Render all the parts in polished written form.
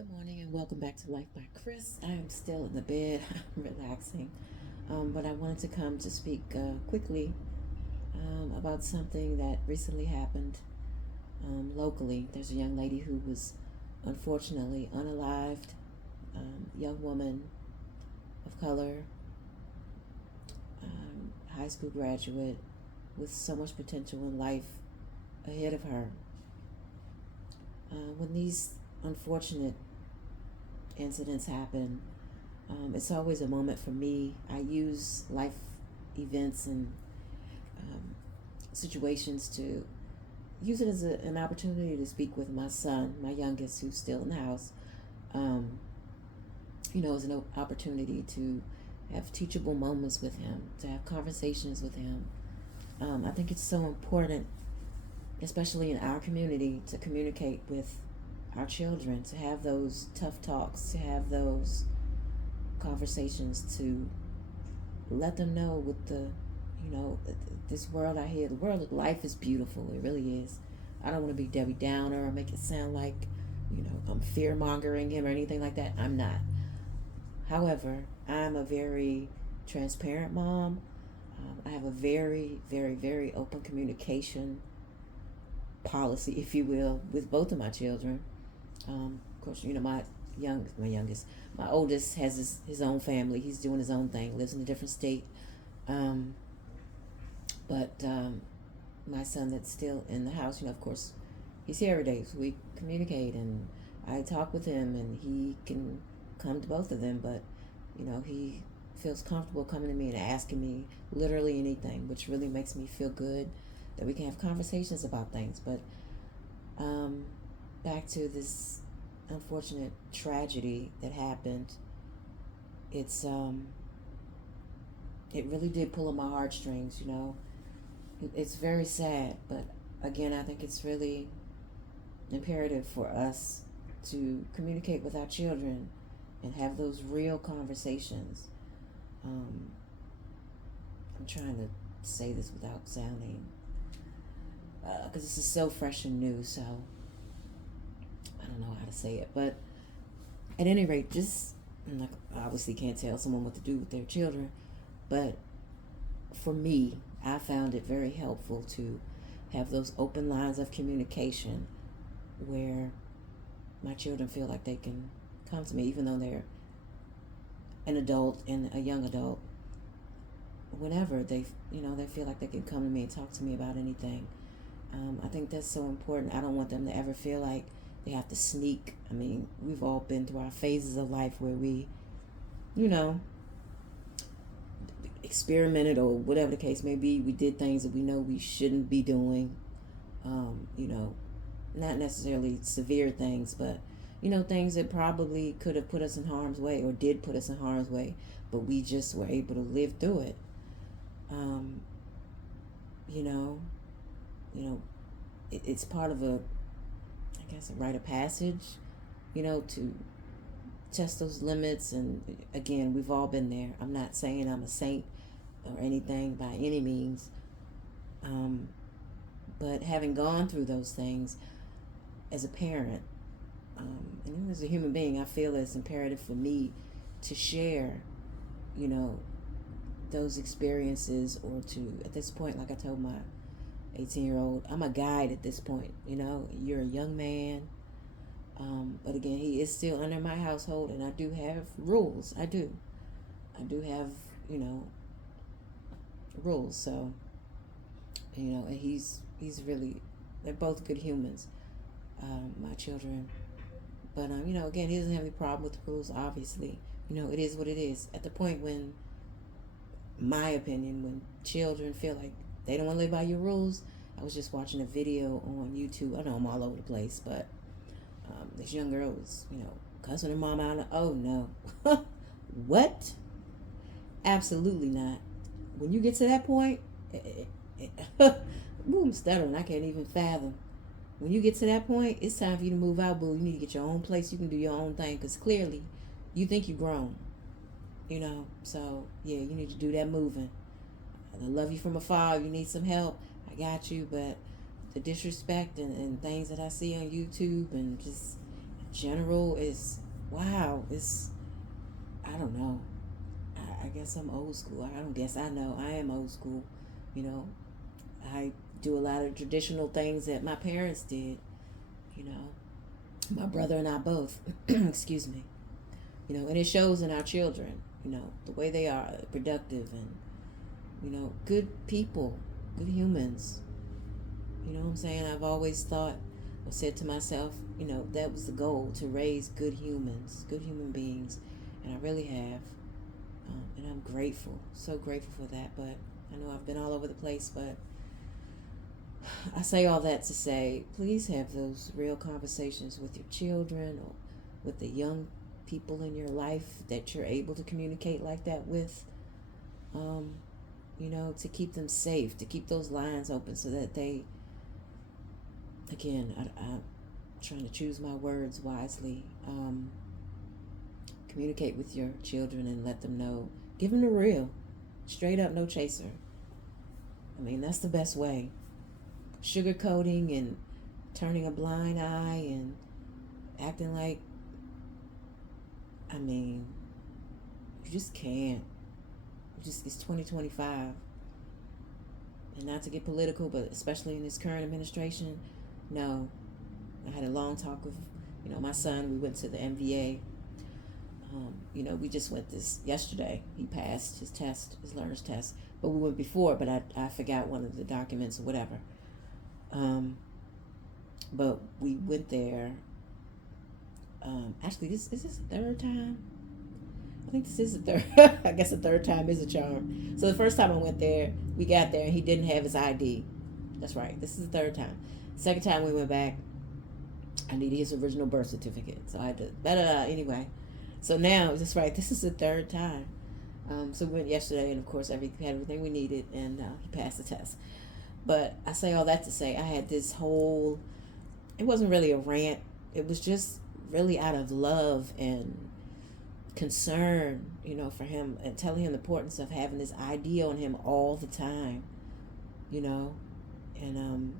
Good morning and welcome back to Life by Chris. I am still in the bed, relaxing, but I wanted to come to speak quickly about something that recently happened locally. There's a young lady who was unfortunately unalived, young woman of color, high school graduate with so much potential in life ahead of her. When these unfortunate incidents happen, it's always a moment for me. I use life events and um, situations to use it as an opportunity to speak with my son, my youngest, who's still in the house. Um, as an opportunity to have teachable moments with him, to have conversations with him. I think it's so important, especially in our community, to communicate with our children, to have those tough talks, to have those conversations, to let them know with this world out here, the world of life is beautiful. It really is. I don't want to be Debbie Downer or make it sound like, I'm fear mongering him or anything like that. I'm not. However, I'm a very transparent mom. I have a very, very, very open communication policy, if you will, with both of my children. Of course, my oldest has his own family. He's doing his own thing, lives in a different state. Um, but my son that's still in the house, of course, he's here every day. So we communicate and I talk with him and he can come to both of them. But, he feels comfortable coming to me and asking me literally anything, which really makes me feel good that we can have conversations about things. But um, back to this unfortunate tragedy that happened, it's it really did pull on my heartstrings. It's very sad, but again, I think it's really imperative for us to communicate with our children and have those real conversations. um, I'm trying to say this without sounding, because this is so fresh and new, so I don't know how to say it. But at any rate, just like, obviously can't tell someone what to do with their children, but for me, I found it very helpful to have those open lines of communication where my children feel like they can come to me, even though they're an adult and a young adult. Whenever they feel like they can come to me and talk to me about anything. I think that's so important. I don't want them to ever feel like they have to sneak. I mean, we've all been through our phases of life where we, you know, experimented or whatever the case may be. We did things that we know we shouldn't be doing. Um, you know, Not necessarily severe things, but things that probably could have put us in harm's way or did put us in harm's way, but we just were able to live through it. Um, you know, it's part of I guess, a rite of passage, to test those limits. And again, we've all been there. I'm not saying I'm a saint or anything by any means, um, but having gone through those things as a parent, and as a human being, I feel it's imperative for me to share, you know, those experiences, or to, at this point, like I told my 18-year-old, I'm a guide at this point. You're a young man. But again, he is still under my household, and I do have rules. I do have, you know, rules. So, and he's really, they're both good humans, my children. But again, he doesn't have any problem with the rules. Obviously, it is what it is. At the point when, my opinion, when children feel like they don't want to live by your rules. I was just watching a video on YouTube. I know I'm all over the place, but this young girl was, cussing her mom out. Oh no, what? Absolutely not. When you get to that point, ooh, I'm stuttering. I can't even fathom. When you get to that point, it's time for you to move out, boo. You need to get your own place. You can do your own thing, because clearly, you think you're grown. So yeah, you need to do that moving. I love you from afar. If you need some help, I got you. But the disrespect and things that I see on YouTube, and just, general is, wow, it's, I don't know. I guess I'm old school. I don't guess, I know I am old school. You know, I do a lot of traditional things that my parents did, you know, my brother and I both. Excuse me. You know, and it shows in our children, you know, the way they are productive and, you know, good people, good humans. You know what I'm saying? I've always thought or said to myself, you know, that was the goal, to raise good humans, good human beings. And I really have. And I'm grateful, so grateful for that. But I know I've been all over the place, but I say all that to say, please have those real conversations with your children or with the young people in your life that you're able to communicate like that with. Um, you know, to keep them safe, to keep those lines open so that they, again, I'm trying to choose my words wisely. Communicate with your children and let them know. Give them the real, straight up, no chaser. I mean, that's the best way. Sugarcoating and turning a blind eye and acting like, I mean, you just can't. It's 2025. And not to get political, but especially in this current administration, no. I had a long talk with, you know, my son. We went to the MVA. You know, we just went this yesterday. He passed his test, his learner's test. But we went before, but I forgot one of the documents or whatever. But we went there. Actually, this is this the third time? I think this is the third. I guess the third time is a charm. So the first time I went there, we got there and he didn't have his ID. That's right. This is the third time. Second time we went back, I needed his original birth certificate. So I had to, anyway. So now, that's right, this is the third time. So we went yesterday, and of course, had everything we needed, and he passed the test. But I say all that to say, I had this whole, it wasn't really a rant. It was just really out of love and concern, you know, for him, and telling him the importance of having this ID on him all the time, you know, and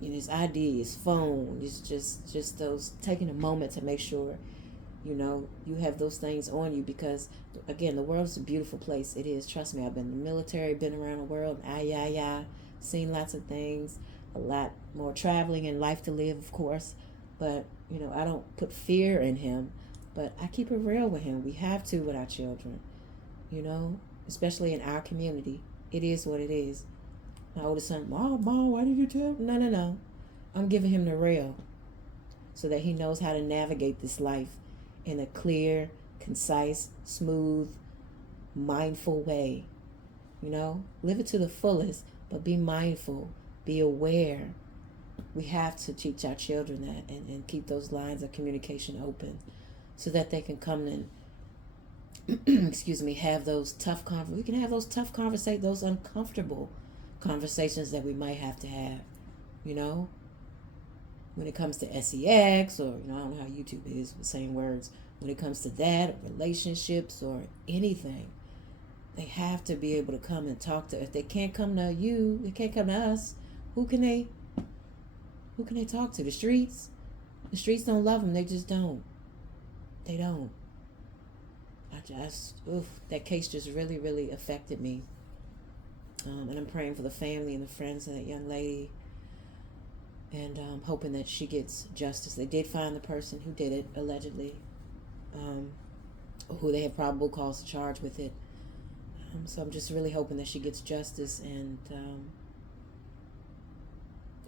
you know, his ID, his phone, it's just those, taking a moment to make sure, you know, you have those things on you, because again, the world is a beautiful place. It is. Trust me. I've been in the military, been around the world, seen lots of things, a lot more traveling and life to live, of course. But you know, I don't put fear in him, but I keep it real with him. We have to with our children, you know, especially in our community. It is what it is. My oldest son, Mom, why did you tell me? No. I'm giving him the real so that he knows how to navigate this life in a clear, concise, smooth, mindful way. You know, live it to the fullest, but be mindful, be aware. We have to teach our children that, and keep those lines of communication open so that they can come and excuse me, have those we can have those tough conversations, those uncomfortable conversations that we might have to have, you know, when it comes to sex, or, you know, I don't know how YouTube is with saying words, when it comes to that, or relationships, or anything. They have to be able to come and talk to. If they can't come to you, they can't come to us. Who can they talk to? The streets? The streets don't love them. They just don't. They don't. That case just really, really affected me. And I'm praying for the family and the friends of that young lady, and hoping that she gets justice. They did find the person who did it, allegedly, who they have probable cause to charge with it. So I'm just really hoping that she gets justice. And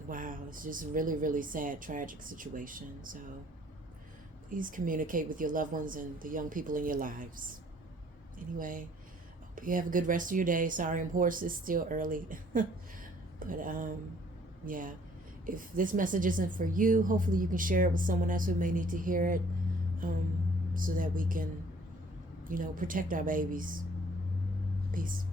wow, it's just a really, really sad, tragic situation. So please communicate with your loved ones and the young people in your lives. Anyway, hope you have a good rest of your day. Sorry, I'm hoarse. It's still early. But yeah. If this message isn't for you, hopefully you can share it with someone else who may need to hear it, so that we can, you know, protect our babies. Peace.